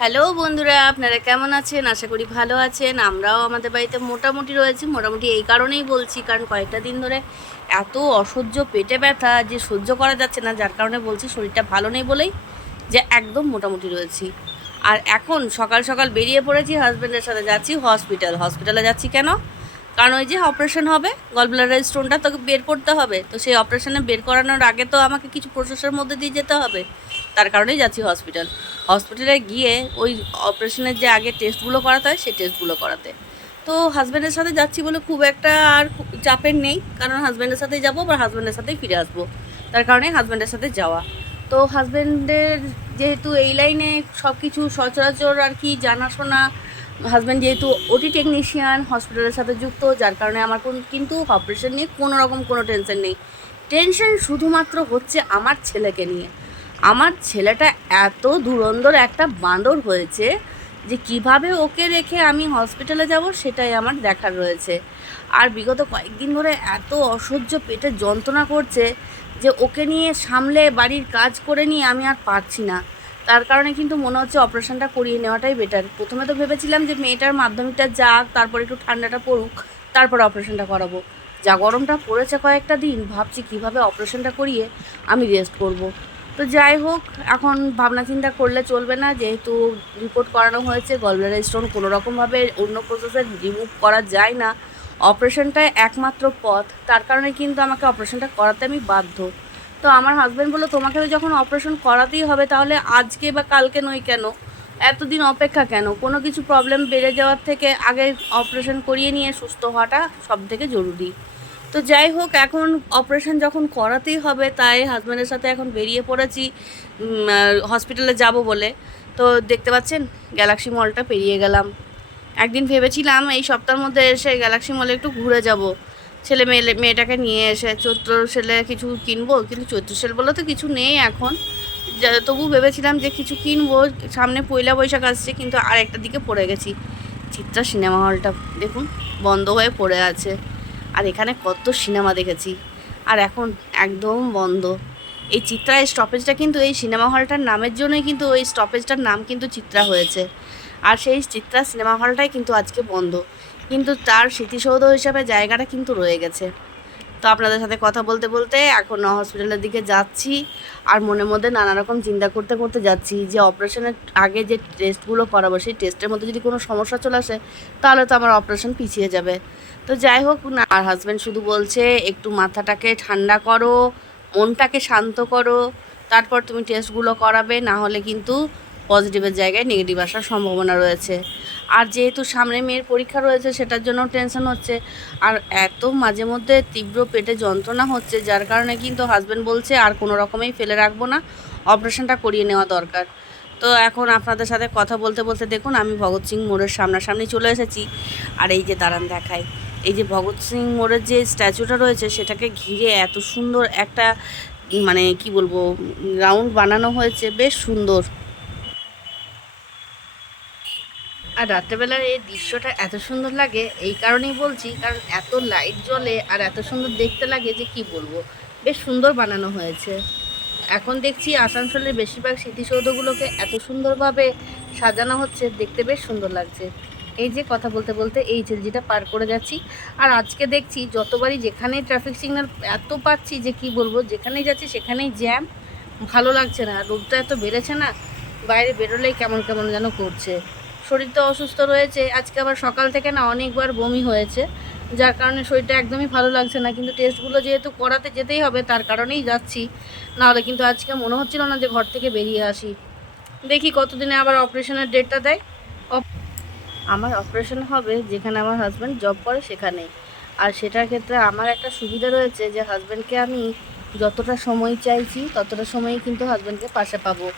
Hello বন্ধুরা, আপনারা কেমন আছেন? আশা করি ভালো আছেন। আমরাও আমাদের বাড়িতে মোটামুটি রয়েছি। মোটামুটি এই কারণেই বলছি, কারণ কয়েকটা দিন ধরে এত অসহ্য পেটে ব্যথা যে সহ্য করা যাচ্ছে না, যার কারণে বলছি শরীরটা ভালো নেই বলেই যে একদম মোটামুটি রয়েছি। আর এখন সকাল সকাল বেরিয়ে পড়েছি, হাজব্যান্ডের সাথে যাচ্ছি হসপিটালে যাচ্ছি কেন? কারণ ওই যে অপারেশন হবে, গলব্লাডার স্টোনটা তোকে বের করতে হবে। তো সেই অপারেশনে বের করানোর আগে তো আমাকে কিছু প্রসেসের মধ্যে দিয়ে যেতে হবে। তার কারণেই যাচ্ছি হসপিটালে গিয়ে ওই অপারেশনের যে আগে টেস্টগুলো করাতে হয় সেই টেস্টগুলো করাতে। তো হাজব্যান্ডের সাথে যাচ্ছি বলে খুব একটা আর চাপের নেই, কারণ হাজব্যান্ডের সাথেই যাবো বা হাজব্যান্ডের সাথেই ফিরে আসবো। তার কারণে হাজব্যান্ডের সাথে যাওয়া। তো হাজব্যান্ডের যেহেতু এই লাইনে সব কিছু সচরাচর আর কি জানাশোনা, হাজব্যান্ড যেহেতু ওটি টেকনিশিয়ান হসপিটালের সাথে যুক্ত, যার কারণে আমার কিন্তু অপারেশন নিয়ে কোনো রকম কোনো টেনশন নেই। টেনশন শুধুমাত্র হচ্ছে আমার ছেলেকে নিয়ে। আমার ছেলেটা এত ধুরন্ধর একটা বাঁদর হয়েছে যে কিভাবে ওকে রেখে আমি হসপিটালে যাব সেটাই আমার দেখার রয়েছে। আর বিগত কয়েকদিন ধরে এত অসহ্য পেটের যন্ত্রণা করছে যে ওকে নিয়ে সামলে বাড়ির কাজ করে নিয়ে আমি আর পারছি না। তার কারণে কিন্তু মনে হচ্ছে অপারেশনটা করিয়ে নেওয়াটাই বেটার। প্রথমে তো ভেবেছিলাম যে মেয়েটার মাধ্যমিকটা যাক, তারপর একটু ঠান্ডাটা পড়ুক, তারপর অপারেশনটা করাবো। যা গরমটা পড়েছে কয়েকটা দিন, ভাবছি কিভাবে অপারেশনটা করিয়ে আমি রেস্ট করব। তো যাই হোক, এখন ভাবনা চিন্তা করলে চলবে না, যেহেতু রিপোর্ট করানো হয়েছে গলব্লাডার স্টোন কোনো রকমভাবে অন্য প্রসেসে রিমুভ করা যায় না। অপারেশনটাই একমাত্র পথ, তার কারণে কিন্তু আমাকে অপারেশনটা করাতে আমি বাধ্য। তো আমার হাজব্যান্ড বললো, তোমাকে তো যখন অপারেশন করাতেই হবে তাহলে আজকে বা কালকে নয় কেন, এতদিন অপেক্ষা কেন? কোনো কিছু প্রবলেম বেড়ে যাওয়ার থেকে আগে অপারেশন করিয়ে নিয়ে সুস্থ হওয়াটা সব থেকে জরুরি। তো যাই হোক, এখন অপারেশন যখন করাতেই হবে তাই হাজব্যান্ডের সাথে এখন বেরিয়ে পড়েছি হসপিটালে যাব বলে। তো দেখতে পাচ্ছেন গ্যালাক্সি মলটা পেরিয়ে গেলাম। একদিন ভেবেছিলাম এই সপ্তাহের মধ্যে এসে গ্যালাক্সি মলে একটু ঘুরে যাব, মেয়েটাকে নিয়ে এসে চৈত্র সেলে কিছু কিনবো, কিন্তু চৈত্র সেল বলে তো কিছু নেই এখন। তবু ভেবেছিলাম যে কিছু কিনবো, সামনে পয়লা বৈশাখ আসছে, কিন্তু আর একটা দিকে পড়ে গেছি। চিত্রা সিনেমা হলটা দেখুন বন্ধ হয়ে পড়ে আছে। আর এখানে কত সিনেমা দেখেছি, আর এখন একদম বন্ধ। এই চিত্রা স্টপেজটা কিন্তু এই সিনেমা হলটার নামের জন্যই কিন্তু ওই স্টপেজটার নাম কিন্তু চিত্রা হয়েছে। আর সেই চিত্রা সিনেমা হলটাই কিন্তু আজকে বন্ধ, কিন্তু তার স্মৃতিসৌধ হিসাবে জায়গাটা কিন্তু রয়ে গেছে। তো আপনাদের সাথে কথা বলতে বলতে এখন হসপিটালের দিকে যাচ্ছি, আর মনের মধ্যে নানা রকম চিন্তা করতে করতে যাচ্ছি যে অপারেশনের আগে যে টেস্টগুলো করাবো সেই টেস্টের মধ্যে যদি কোনো সমস্যা চলে আসে তাহলে তো আমার অপারেশন পিছিয়ে যাবে। তো যাই হোক না, আর হাজব্যান্ড শুধু বলছে একটু মাথাটাকে ঠান্ডা করো, মনটাকে শান্ত করো, তারপর তুমি টেস্টগুলো করাবে, না হলে কিন্তু পজিটিভের জায়গায় নেগেটিভ আসার সম্ভাবনা রয়েছে। আর যেহেতু সামনে মেয়ের পরীক্ষা রয়েছে সেটার জন্য টেনশন হচ্ছে। আর এত মাঝে মধ্যে তীব্র পেটে যন্ত্রণা হচ্ছে, যার কারণে কিন্তু হাজব্যান্ড বলছে আর কোনো রকমেই ফেলে রাখবো না, অপারেশনটা করিয়ে নেওয়া দরকার। তো এখন আপনাদের সাথে কথা বলতে বলতে দেখুন আমি ভগৎ সিং মোড়ের সামনাসামনি চলে এসেছি। আর এই যে দাঁড়ান দেখাই, এই যে ভগৎ সিং মোড়ের যে স্ট্যাচুটা রয়েছে সেটাকে ঘিরে এত সুন্দর একটা মানে কি বলবো রাউন্ড বানানো হয়েছে, বেশ সুন্দর। আর রাত্রেবেলার এই দৃশ্যটা এত সুন্দর লাগে এই কারণেই বলছি, কারণ এত লাইট জ্বলে আর এত সুন্দর দেখতে লাগে যে কি বলবো, বেশ সুন্দর বানানো হয়েছে। এখন দেখছি আসানসোলের বেশিরভাগ স্মৃতিসৌধগুলোকে এত সুন্দরভাবে সাজানো হচ্ছে, দেখতে বেশ সুন্দর লাগছে। এই যে কথা বলতে বলতে এই যেটা পার করে যাচ্ছি, আর আজকে দেখছি যতবারই যেখানেই ট্রাফিক সিগন্যাল এত পাচ্ছি যে কি বলবো, যেখানেই যাচ্ছি সেখানেই জ্যাম। ভালো লাগছে না, রোদটা এত বেড়েছে না, বাইরে বেরোলেই কেমন কেমন যেন করছে। শরীর তো অসুস্থ রয়েছে, আজকে আবার সকাল থেকে না অনেকবার বমি হয়েছে, যার কারণে শরীরটা একদমই ভালো লাগছে না। কিন্তু টেস্টগুলো যেহেতু করাতে যেতেই হবে তার কারণেই যাচ্ছি, নাহলে কিন্তু আজকে মনে হচ্ছিল না যে ঘর থেকে বেরিয়ে আসি। দেখি কতদিনে আবার অপারেশনের ডেটটা দেয়। আমার অপারেশন হবে যেখানে আমার হাজব্যান্ড জব করে সেখানেই। আর সেটার ক্ষেত্রে আমার একটা সুবিধা রয়েছে যে হাজব্যান্ডকে আমি যতটা সময় চাইছি ততটা সময়ই কিন্তু হাজব্যান্ডকে পাশে পাবো।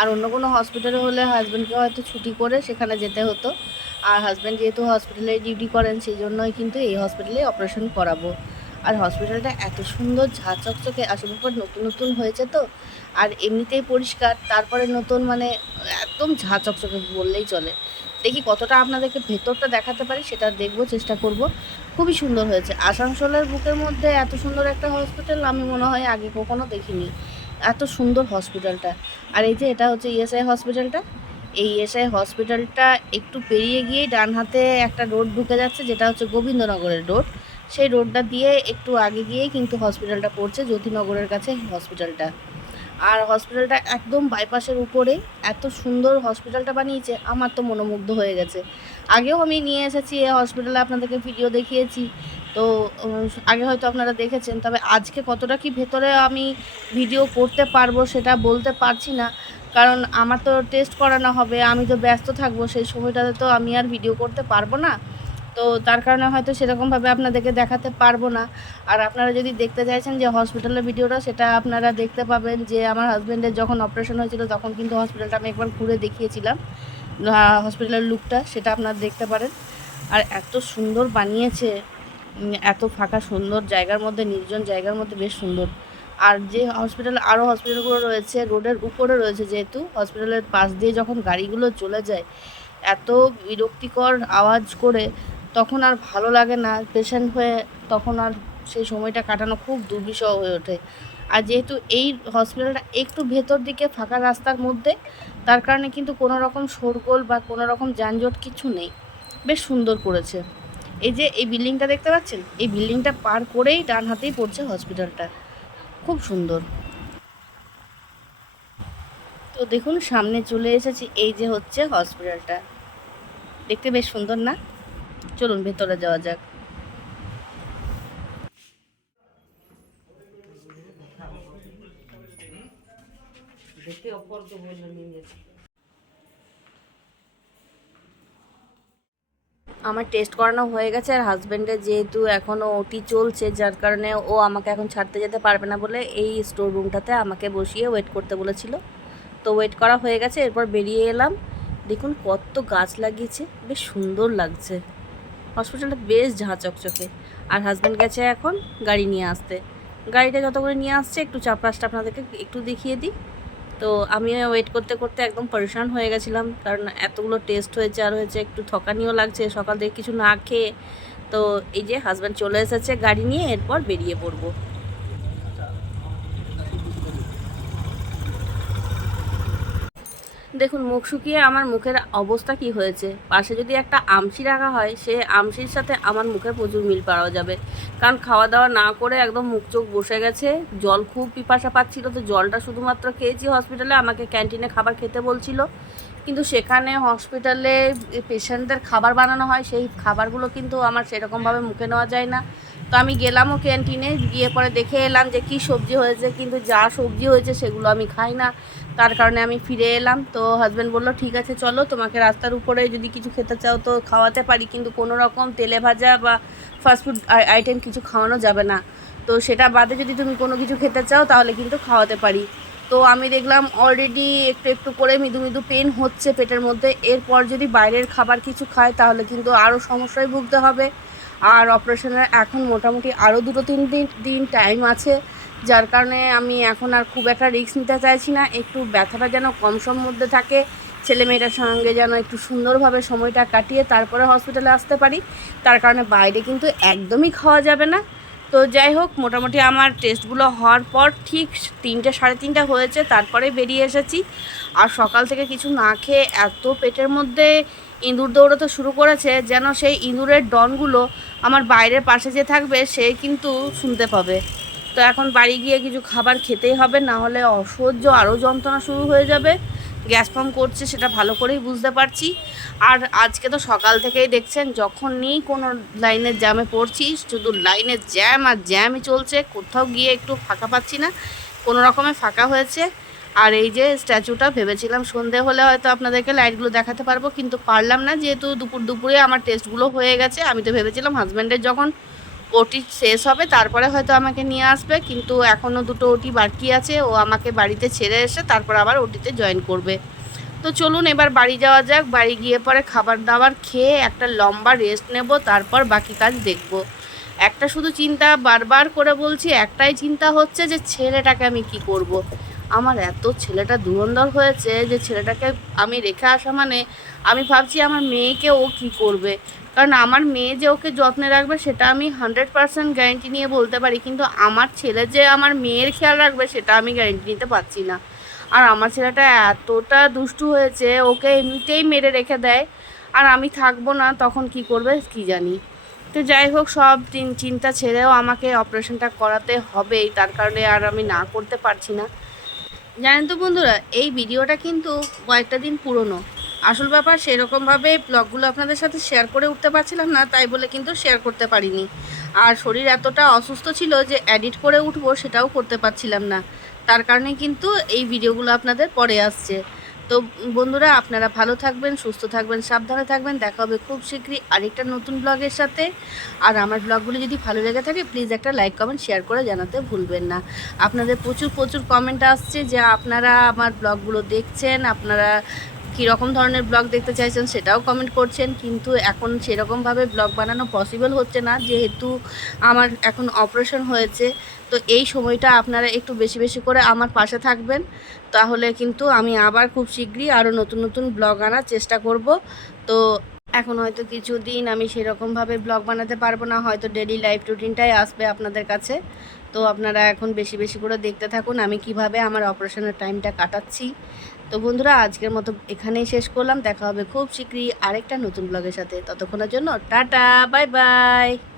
আর অন্য কোনো হসপিটালে হলে হাজব্যান্ডকে হয়তো ছুটি করে সেখানে যেতে হতো। আর হাজব্যান্ড যেহেতু হসপিটালে ডিউটি করেন সেই জন্যই কিন্তু এই হসপিটালে অপারেশন করাবো। আর হসপিটালটা এত সুন্দর ঝাঁ চকচকে, আসলে পর নতুন নতুন হয়েছে তো, আর এমনিতেই পরিষ্কার, তারপরে নতুন মানে একদম ঝাঁ চকচকে বললেই চলে। দেখি কতটা আপনাদেরকে ভেতরটা দেখাতে পারি, সেটা দেখবো, চেষ্টা করব। খুবই সুন্দর হয়েছে। আসানসোলের বুকের মধ্যে এত সুন্দর একটা হসপিটাল আমি মনে হয় আগে কখনো দেখিনি, এত সুন্দর হসপিটালটা। আর এই যে এটা হচ্ছে ইএসআই হসপিটালটা, এই এসআই হসপিটালটা একটু পেরিয়ে গিয়ে ডান হাতে একটা রোড ঢুকে যাচ্ছে, যেটা হচ্ছে গোবিন্দনগরের রোড। সেই রোডটা দিয়ে একটু আগে গিয়েই কিন্তু হসপিটালটা পড়ছে, জ্যোতিনগরের কাছে হসপিটালটা। আর হসপিটালটা একদম বাইপাসের উপরে, এত সুন্দর হসপিটালটা বানিয়েছে, আমার তো মনোমুগ্ধ হয়ে গেছে। আগেও আমি নিয়ে এসেছি এই হসপিটালে, আপনাদেরকে ভিডিও দেখিয়েছি। তো আগে হয়তো আপনারা দেখেছেন, তবে আজকে কতটা কি ভেতরে আমি ভিডিও করতে পারবো সেটা বলতে পারছি না, কারণ আমার তো টেস্ট করানো হবে, আমি তো ব্যস্ত থাকবো, সেই সময়টাতে তো আমি আর ভিডিও করতে পারবো না। তো তার কারণে হয়তো সেরকমভাবে আপনাদেরকে দেখাতে পারবো না। আর আপনারা যদি দেখতে চাইছেন যে হসপিটালের ভিডিওটা, সেটা আপনারা দেখতে পাবেন যে আমার হাজব্যান্ডের যখন অপারেশন হয়েছিল তখন কিন্তু হসপিটালটা আমি একবার ঘুরে দেখিয়েছিলাম, হসপিটালের লুকটা, সেটা আপনারা দেখতে পারেন। আর এত সুন্দর বানিয়েছে, এত ফাঁকা সুন্দর জায়গার মধ্যে, নির্জন জায়গার মধ্যে, বেশ সুন্দর। আর যে হসপিটাল, আরও হসপিটালগুলো রয়েছে রোডের উপরে রয়েছে, যেহেতু হসপিটালের পাশ দিয়ে যখন গাড়িগুলো চলে যায় এত বিরক্তিকর আওয়াজ করে, তখন আর ভালো লাগে না পেশেন্ট হয়ে, তখন আর সেই সময়টা কাটানো খুব দুর্বিষহ হয়ে ওঠে। আর যেহেতু এই হসপিটালটা একটু ভেতর দিকে ফাঁকা রাস্তার মধ্যে, তার কারণে কিন্তু কোনো রকম শোরগোল বা কোনো রকম যানজট কিছু নেই, বেশ সুন্দর করেছে। এই যে এই বিল্ডিংটা দেখতে পাচ্ছেন, এই বিল্ডিংটা পার করেই ডান হাতেই পড়ছে হসপিটালটা, খুব সুন্দর। তো দেখুন সামনে চলে এসেছি, এই যে হচ্ছে হসপিটালটা, দেখতে বেশ সুন্দর না? চলুন ভেতরে যাওয়া যাক। আমার টেস্ট করানো হয়ে গেছে, আর হাজব্যান্ডের যেহেতু এখনও ওটি চলছে, যার কারণে ও আমাকে এখন ছাড়তে যেতে পারবে না বলে এই স্টোর রুমটাতে আমাকে বসিয়ে ওয়েট করতে বলেছিল। তো ওয়েট করা হয়ে গেছে, এরপর বেরিয়ে এলাম। দেখুন কত গাছ লাগিয়েছে, বেশ সুন্দর লাগছে। হসপিটালটা বেশ ঝাঁ চকচকে। আর হাজব্যান্ড গেছে এখন গাড়ি নিয়ে আসতে। গাড়িটা যত করে নিয়ে আসছে, একটু চারপাশটা আপনাদেরকে একটু দেখিয়ে দিই। তো আমি ওয়েট করতে করতে একদম পরেশান হয়ে গেছিলাম, কারণ এতগুলো টেস্ট হয়েছে, আর হয়েছে একটু থকানিও লাগছে সকাল থেকে কিছু না খেয়ে। তো এই যে হাজব্যান্ড চলে এসেছে গাড়ি নিয়ে, এরপর বেরিয়ে পড়বো। দেখুন মুখ শুকিয়ে আমার মুখের অবস্থা কি হয়েছে। পাশে যদি একটা আমশি রাখা হয়, সে আমশির সাথে আমার মুখে প্রচুর মিল পাওয়া যাবে, কারণ খাওয়া দাওয়া না করে একদম মুখ চোখ বসে গেছে। জল খুব পিপাসা পাচ্ছিল, তো জলটা শুধুমাত্র খেয়েছি হসপিটালে, আমাকে ক্যান্টিনে খাবার খেতে বলছিল, কিন্তু সেখানে হসপিটালে পেশেন্টদের খাবার বানানো হয়, সেই খাবারগুলো কিন্তু আমার সেরকমভাবে মুখে নেওয়া যায় না। তো আমি গেলামও ক্যান্টিনে, গিয়ে পরে দেখে এলাম যে কী সবজি হয়েছে, কিন্তু যা সবজি হয়েছে সেগুলো আমি খাই না, তার কারণে আমি ফিরে এলাম। তো হাজব্যান্ড বললো ঠিক আছে চলো, তোমাকে রাস্তার উপরে যদি কিছু খেতে চাও তো খাওয়াতে পারি, কিন্তু কোনো রকম তেলে ভাজা বা ফাস্টফুড আইটেম কিছু খাওয়ানো যাবে না। তো সেটা বাদে যদি তুমি কোনো কিছু খেতে চাও তাহলে কিন্তু খাওয়াতে পারি। তো আমি দেখলাম অলরেডি একটু একটু করে মৃদু মৃদু পেন হচ্ছে পেটের মধ্যে, এরপর যদি বাইরের খাবার কিছু খায় তাহলে কিন্তু আরও সমস্যায় ভুগতে হবে। আর অপারেশনের এখন মোটামুটি আরও 2-3 দিন টাইম আছে, যার কারণে আমি এখন আর খুব একটা রিস্ক নিতে চাইছি না। একটু ব্যথাটা যেন কম সময়ের মধ্যে থাকে, ছেলেমেয়েটার সঙ্গে যেন একটু সুন্দরভাবে সময়টা কাটিয়ে তারপরে হসপিটালে আসতে পারি, তার কারণে বাইরে কিন্তু একদমই খাওয়া যাবে না। তো যাই হোক, মোটামুটি আমার টেস্টগুলো হওয়ার পর ঠিক 3টে 3:30 হয়েছে, তারপরে বেরিয়ে এসেছি। আর সকাল থেকে কিছু না খেয়ে এত পেটের মধ্যে ইঁদুর দৌড়াতে শুরু করেছে, যেন সেই ইঁদুরের ডনগুলো আমার বাইরের পাশে যে থাকবে সে কিন্তু শুনতে পাবে। তো এখন বাড়ি গিয়ে কিছু খাবার খেতেই হবে, না হলে অসহ্য আরও যন্ত্রণা শুরু হয়ে যাবে। গ্যাস ফর্ম করছে সেটা ভালো করেই বুঝতে পারছি। আর আজকে তো সকাল থেকেই দেখছেন, যখনই কোনো লাইনের জ্যামে পড়ছি, শুধু লাইনের জ্যাম আর জ্যামই চলছে, কোথাও গিয়ে একটু ফাঁকা পাচ্ছি না, কোনো রকমে ফাঁকা হয়েছে। আর এই যে স্ট্যাচুটা, ভেবেছিলাম সন্ধে হলে হয়তো আপনাদেরকে লাইটগুলো দেখাতে পারবো, কিন্তু পারলাম না, যেহেতু দুপুরে আমার টেস্টগুলো হয়ে গেছে। আমি তো ভেবেছিলাম হাজব্যান্ডের যখন ওটি শেষ হবে তারপরে হয়তো আমাকে নিয়ে আসবে, কিন্তু এখনও 2টো ওটি বাকি আছে, ও আমাকে বাড়িতে ছেড়ে এসে তারপর আবার ওটিতে জয়েন করবে। তো চলুন এবার বাড়ি যাওয়া যাক, বাড়ি গিয়ে পরে খাবার দাবার খেয়ে একটা লম্বা রেস্ট নেব, তারপর বাকি কাজ দেখব। একটা শুধু চিন্তা, বারবার করে বলছি, একটাই চিন্তা হচ্ছে যে ছেলেটাকে আমি কি করব। আমার এত ছেলেটা ধুরন্ধর হয়েছে যে ছেলেটাকে আমি রেখে আসা মানে, আমি ভাবছি আমার মেয়েকে ও কি করবে, কারণ আমার মেয়ে যে ওকে যত্নে রাখবে সেটা আমি 100% গ্যারেন্টি নিয়ে বলতে পারি, কিন্তু আমার ছেলে যে আমার মেয়ের খেয়াল রাখবে সেটা আমি গ্যারেন্টি নিতে পারছি না। আর আমার ছেলেটা এতটা দুষ্টু হয়েছে, ওকে এমনিতেই মেরে রেখে দেয়, আর আমি থাকবো না তখন কি করবে কি জানি। তো যাই হোক, সব চিন্তা ছেড়েও আমাকে অপারেশনটা করাতে হবেই, তার কারণে আর আমি না করতে পারছি না। জানেন তো বন্ধুরা, এই ভিডিওটা কিন্তু কয়েকটা দিন পুরনো। আসল ব্যাপার সেরকমভাবে ব্লগগুলো আপনাদের সাথে শেয়ার করে উঠতে পারছিলাম না, তাই বলে কিন্তু শেয়ার করতে পারিনি। আর শরীর এতটা অসুস্থ ছিল যে এডিট করে উঠবো সেটাও করতে পারছিলাম না, তার কারণে কিন্তু এই ভিডিওগুলো আপনাদের পরে আসছে। তো বন্ধুরা, আপনারা ভালো থাকবেন, সুস্থ থাকবেন, সাবধানে থাকবেন। দেখা হবে খুব শীঘ্রই আরেকটা নতুন ব্লগের সাথে। আর আমার ব্লগগুলো যদি ভালো লেগে থাকে প্লিজ একটা লাইক কমেন্ট শেয়ার করে জানাতে ভুলবেন না। আপনাদের প্রচুর প্রচুর কমেন্ট আসছে যে আপনারা আমার ব্লগগুলো দেখছেন, আপনারা কীরকম ধরনের ব্লগ দেখতে চাইছেন সেটাও কমেন্ট করছেন, কিন্তু এখন সেরকমভাবে ব্লগ বানানো পসিবল হচ্ছে না, যেহেতু আমার এখন অপারেশন হয়েছে। তো এই সময়টা আপনারা একটু বেশি বেশি করে আমার পাশে থাকবেন, তাহলে কিন্তু আমি আবার খুব শীঘ্রই আরও নতুন নতুন ব্লগ আনার চেষ্টা করব। তো এখন হয়তো কিছুদিন আমি সেরকমভাবে ব্লগ বানাতে পারবো না, হয়তো ডেইলি লাইফ রুটিনটাই আসবে আপনাদের কাছে। তো আপনারা এখন বেশি বেশি করে দেখতে থাকুন আমি কিভাবে আমার অপারেশনের টাইমটা কাটাচ্ছি। তো বন্ধুরা, আজকের মতো এখানেই শেষ করলাম। দেখা হবে খুব শীঘ্রই আরেকটা নতুন ব্লগের সাথে। ততক্ষণের জন্য টাটা, বাই বাই।